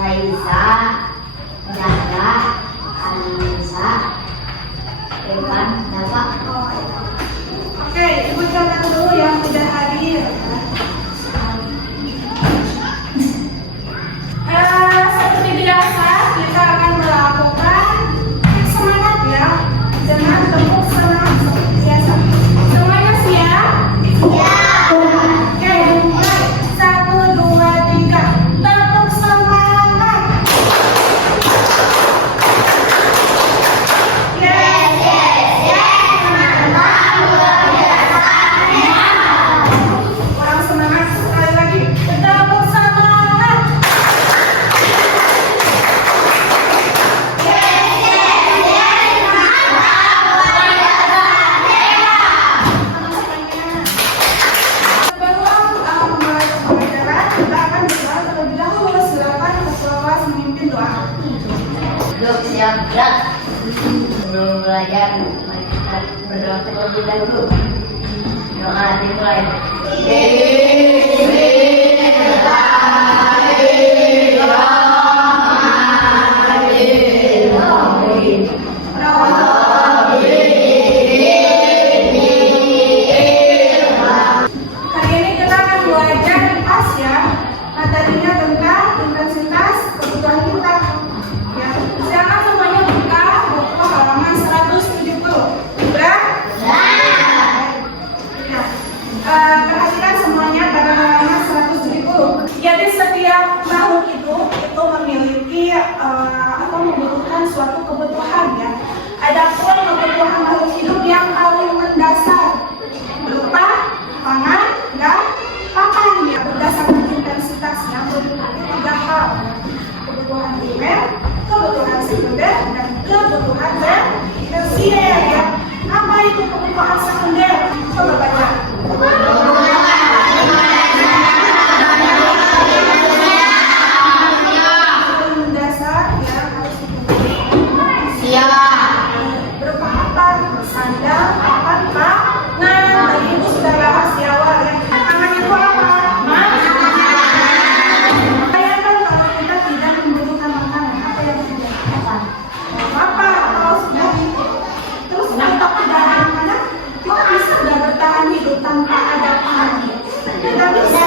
Raisa, Dada, Anissa, Evan, Dava. Oke, Ibu catat dulu yang sudah hadir. Seperti biasa, kita akan melakukan semangat ya, dengan tepuk semangat biasa. Semuanya siap? Siap. Oke, mulai. 1, 2, 3. Tepuk semangat. Yes, yes, yes. Orang semangat sekali lagi. Tepuk semangat. Sebelum memulai pembelajaran, kita akan berdoa terlebih dahulu. Silakan ketua kelas memimpin doa. Duduk siap gerak. Sebelum belajar, mari kita berdoa terlebih dahulu. Doa dimulai. Hari ini kita akan belajar pas ya, materinya tentang intensitas kebutuhan kita. Ya, silakan semuanya buka buku halaman 170. Sudah? Ya. Perhatikan semuanya pada halaman 170. Jadi setiap makhluk itu memiliki atau membutuhkan suatu kebutuhan ya. Adapun kebutuhan makhluk hidup yang paling mendasar berupa pangan dan pakan ya, berdasarkan intensitasnya berarti 3 hal: kebutuhan primer, kebutuhan sekunder, dan kebutuhan tersier ya. Apa itu kebutuhan sekunder? Coba baca. Mendasar ya, harus dipenuhi. Berupa apa? Sandal, papan, pangan. Tadi itu sudah bahas di awal ya. Pangan itu apa? Bayangkan kalau kita tidak membutuhkan makanan, apa yang terjadi? Apa? Kalau sudah terus kita tidak ada makanan, kita bisa nggak bertahan hidup tanpa ada pangan? Tidak bisa.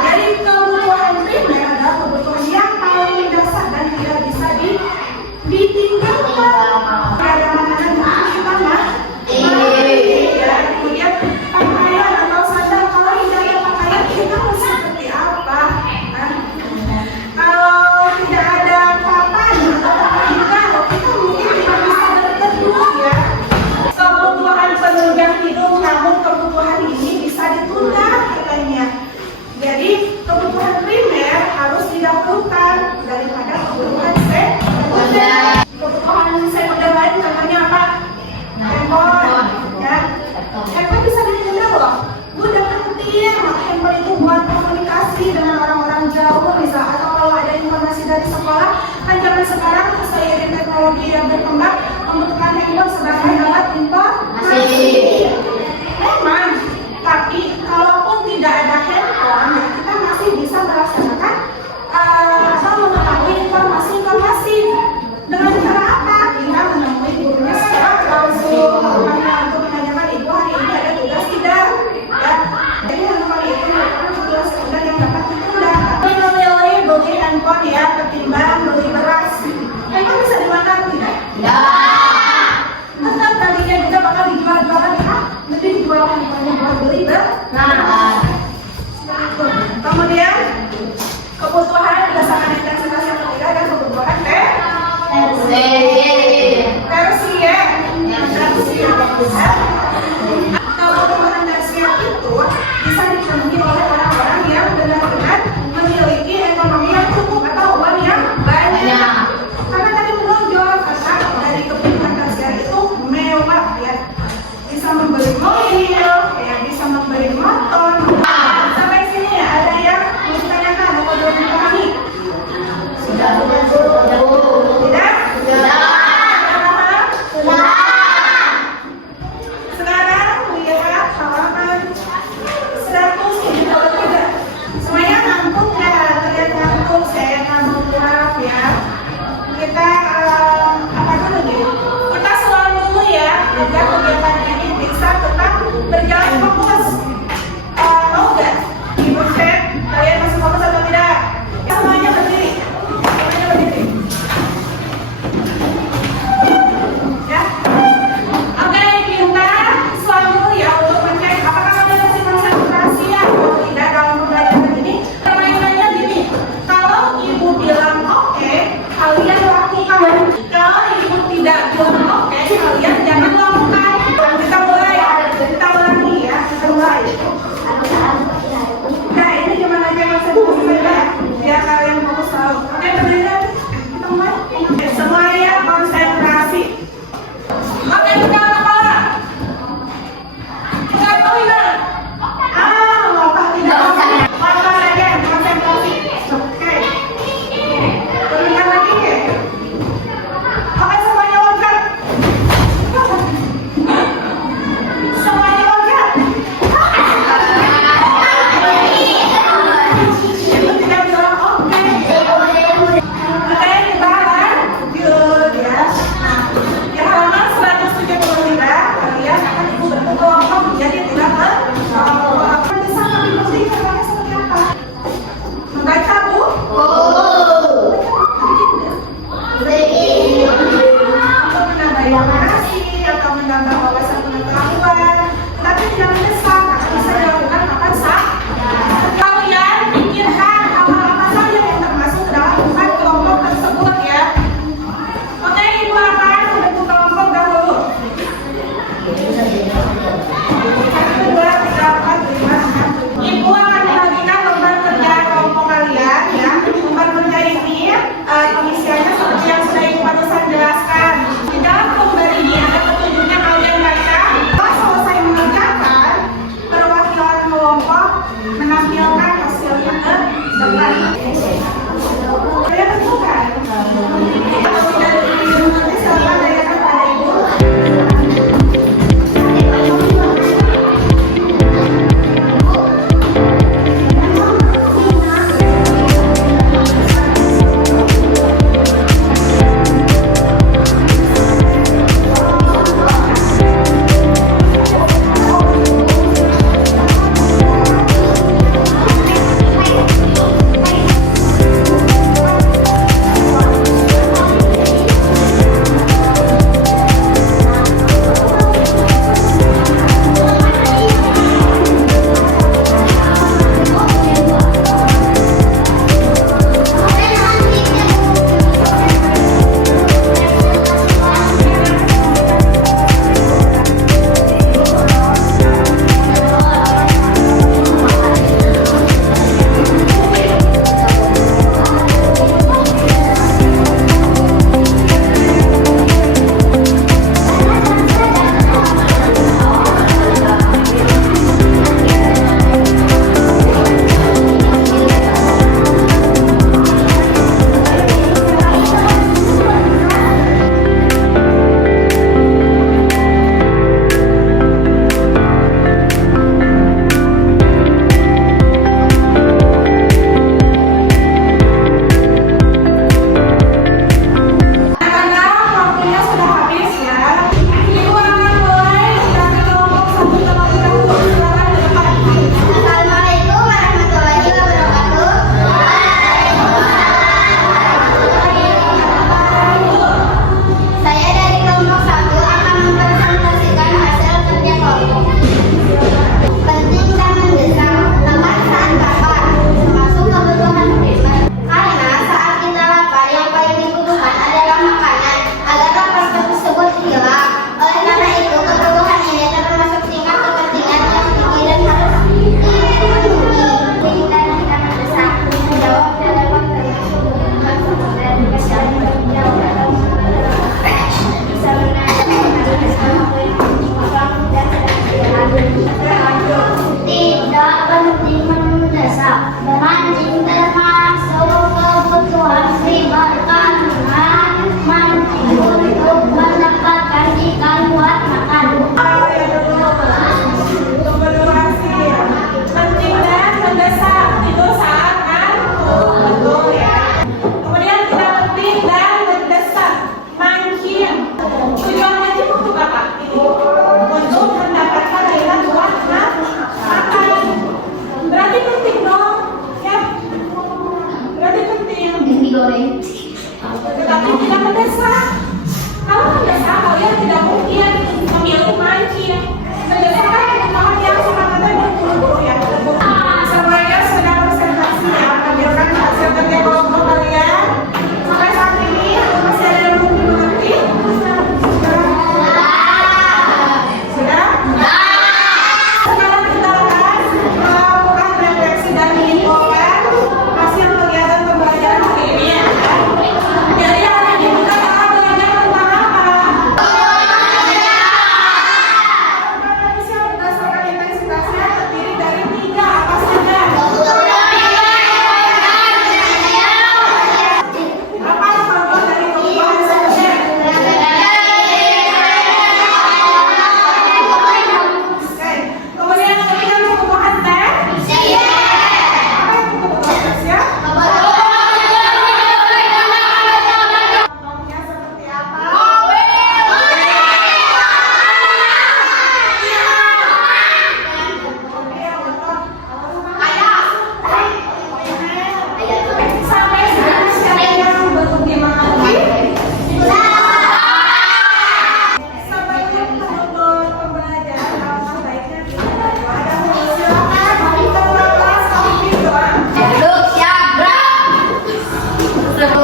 Jadi kebutuhan primer adalah kebutuhan yang paling mendasar dan tidak bisa ditinggalkan. Tidak ada makanan untuk kita ya. Kemudian pakaian atau sandal, kalau tidak ada pakaian kita harus seperti apa? Nah, kalau tidak ada papan atau pakaian, kita mungkin tidak bisa berteduh ya. Kebutuhan penunjang hidup, namun kebutuhan ini bisa ditunda katanya. Jadi kebutuhan primer harus didahulukan daripada kebutuhan sekunder. Kebutuhan sekunder lain contohnya apa? Handphone ya. Handphone bisa ditunda loh. Udah penting, handphone itu buat komunikasi dengan orang-orang jauh bisa, atau kalau ada informasi dari sekolah. Kan zaman sekarang seiring teknologi yang berkembang membutuhkan handphone sebagai alat informasi. Memang, tapi kalaupun tidak ada handphone, ya kita masih bisa melaksanakan atau mengetahui informasi dengan cara apa? Kita menemui gurunya secara langsung, untuk menanyakan ibu hari ini ada tugas tidak? Ya, jadi handphone itu merupakan tugas sekunder yang dapat ditunda. Tapi memilih beli handphone ya ketimbang beli beras. Handphone bisa dimakan tidak? Tetap nantinya juga bakal dijual-jualan ya. Nanti dijual handphonenya buat beli beras. Kemudian kebutuhan berdasarkan intensitas yang ketiga dan kebutuhan tersier. Kalau pembangunan siap itu bisa dipenuhi oleh orang-orang yang benar-benar memiliki ekonomi yang cukup atau uang yang banyak. Karena tadi menonjol kata dari kebutuhan tersier itu mewah ya, bisa membeli mobil, ya bisa membeli motor. Sampai sini ya ada yang mau ditanyakan atau belum dipahami? Sudah Bu. Tidak? Sudah. Sudah. Sekarang lihat halaman 173. Semuanya ngantuk ya? Terlihat ngantuk, saya ngantuk maaf ya. Kita apa dulu nih? Kita selalu dulu ya agar kegiatan ini bisa tetap berjalan fokus. Mau nggak? Ibu cek kalian masih fokus atau tidak? Ya, semuanya berdiri. Semuanya berdiri. Ya. Oke, kita selalu ya untuk mengecek apakah kalian masih konsentrasi ya atau tidak dalam pembelajaran ini. Permainannya gini, kalau ibu bilang oke, kalian lakukan. Kalau ibu tidak bilang oke, kalian jangan lakukan. Kita mulai ya, kita mulai. Nah, ini gimana aja konsentrasi ya, biar kalian fokus tahu. Oke, berdiri. Kita mulai. Oke, semuanya konsentrasi. Oke, buka kepala. Buka toilet. Apa tidak? Apa saja konsentrasi. Oke. Turunkan lagi ya. Oke, semuanya longgar. Semuanya longgar. Ibu tidak bilang oke. Oke, kita lanjut ya. Di halaman 173 kalian akan ibu bentuk kelompok menjadi 3 kelompok. Bisa kami bukti caranya seperti apa? Membaca Bu? Untuk menambah informasi atau menambah wawasan pengetahuan, tapi tidak mendesak karena bisa dilakukan kapan saja. Kalian pikirkan apa-apa saja yang termasuk dalam 4 kelompok tersebut ya. Oke, ibu akan membentuk kelompok dahulu. 1, 2, 3, 4, 5, 6. Ibu akan membagikan lembar kerja kelompok kalian ya. Lembar kerja ini pengisiannya seperti yang sudah ibu barusan jelaskan. Di dalam lembar ini ada petunjuknya kalian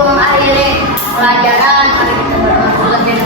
mengakhiri pelajaran, mari kita berdoa.